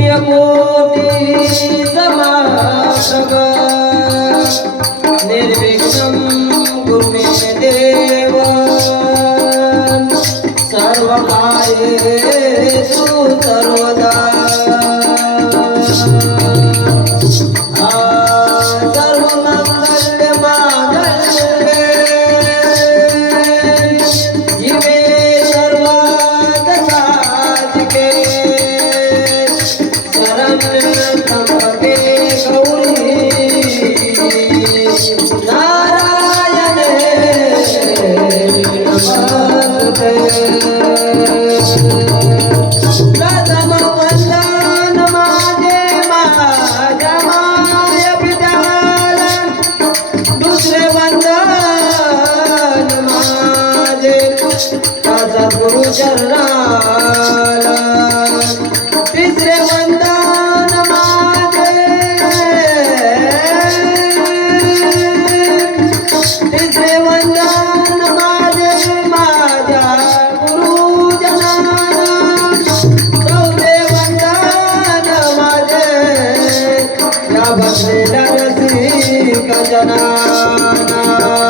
सूर्यकोटी जमा सग निर्वे माझा गुरु चरणाला. तिसरे वंदन माझे तिसरे वंदन माझे माझ्या गुरु चौथे जना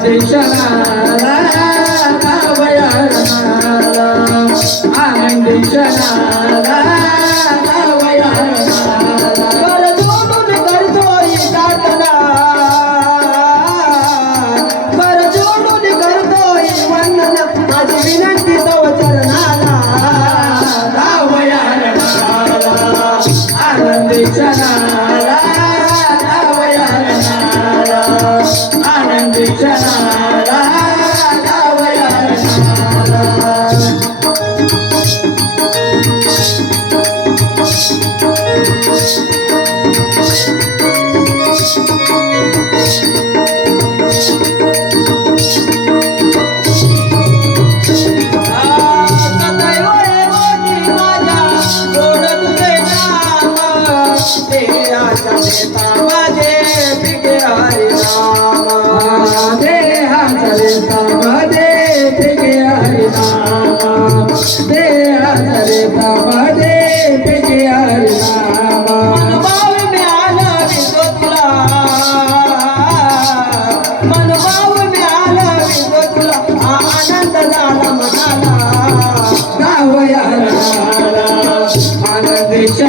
आनंदीशनाला कावयाला आनंदीशनाला कावयाला जोडून करतोय साधना बर जोडून करतोय वंदन माझी विनंती 没事